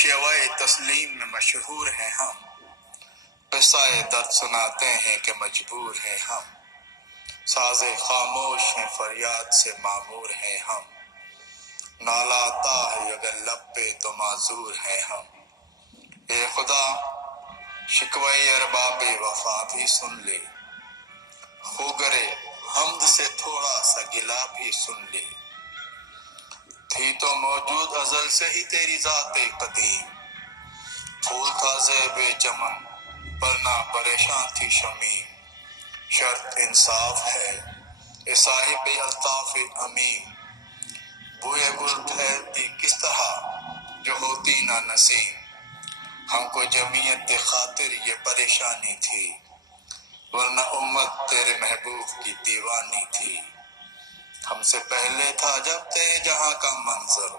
شیوائے تسلیم میں مشہور ہیں ہم، قصہ درد سناتے ہیں کہ مجبور ہیں ہم، ساز خاموش ہیں فریاد سے معمور ہیں ہم، نالا آتا ہے اگر لب پہ تو معذور ہیں ہم۔ اے خدا شکوے ارباب وفا بھی سن لے، خوگرے حمد سے تھوڑا سا گلا بھی سن لے، تھی تو موجود ازل سے ہی تیری ذات قدیم، پھول تھا زیب چمن ورنہ پریشان تھی شمیم، شرط انصاف ہے اے صاحب الطاف امین، بوئے گل پھیلتی کس طرح جو ہوتی نہ نسیم، ہم کو جمعیت خاطر یہ پریشانی تھی، ورنہ امت تیرے محبوب کی دیوانی تھی، ہم سے پہلے تھا جب تیرے جہاں کا منظر،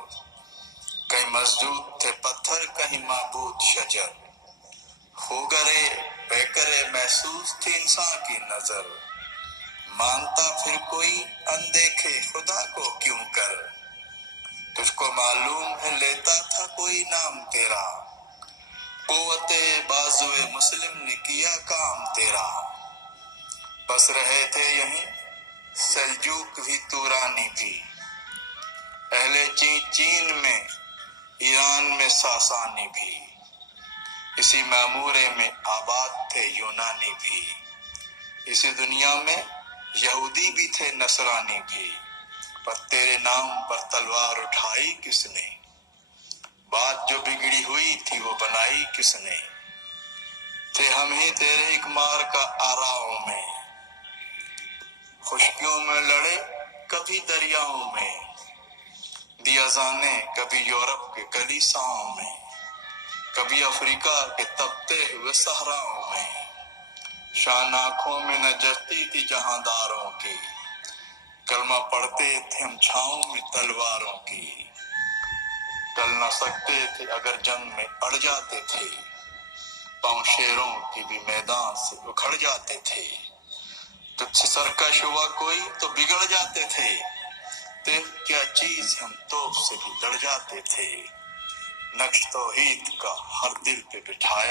کہیں مسجود تھے پتھر کہیں معبود شجر، خوگرے پیکرے محسوس تھی انسان کی نظر، مانتا پھر کوئی اندیکھے خدا کو کیوں کر، تجھ کو معلوم ہے لیتا تھا کوئی نام تیرا، قوت بازوئے مسلم نے کیا کام تیرا، بس رہے تھے یہیں سلجوق بھی تورانی بھی، اہل چین میں ایران میں ساسانی بھی، اسی معمورے میں آباد تھے یونانی بھی، اسی دنیا میں یہودی بھی تھے نصرانی بھی، پر تیرے نام پر تلوار اٹھائی کس نے، بات جو بگڑی ہوئی تھی وہ بنائی کس نے، تھے ہم ہی تیرے ایک مار کا آراؤں میں، خشکیوں میں لڑے کبھی دریاؤں میں، دی اذانیں کبھی یورپ کے کلیساؤں میں، کبھی افریقہ کے تپتے ہوئے صحراؤں میں، شان آنکھوں میں نہ جچتی تھی جہانداروں کی، کلمہ پڑھتے تھے ہم چھاؤں میں تلواروں کی، ٹل نہ سکتے تھے اگر جنگ میں اڑ جاتے تھے، پاؤں شیروں کی بھی میدان سے اکھڑ جاتے تھے، تجھ سے سرکش ہوا کوئی تو بگڑ جاتے تھے، دیکھ کیا چیز ہم توپ سے بھی لڑ جاتے تھے، نقش توحید کا ہر دل پہ بٹھایا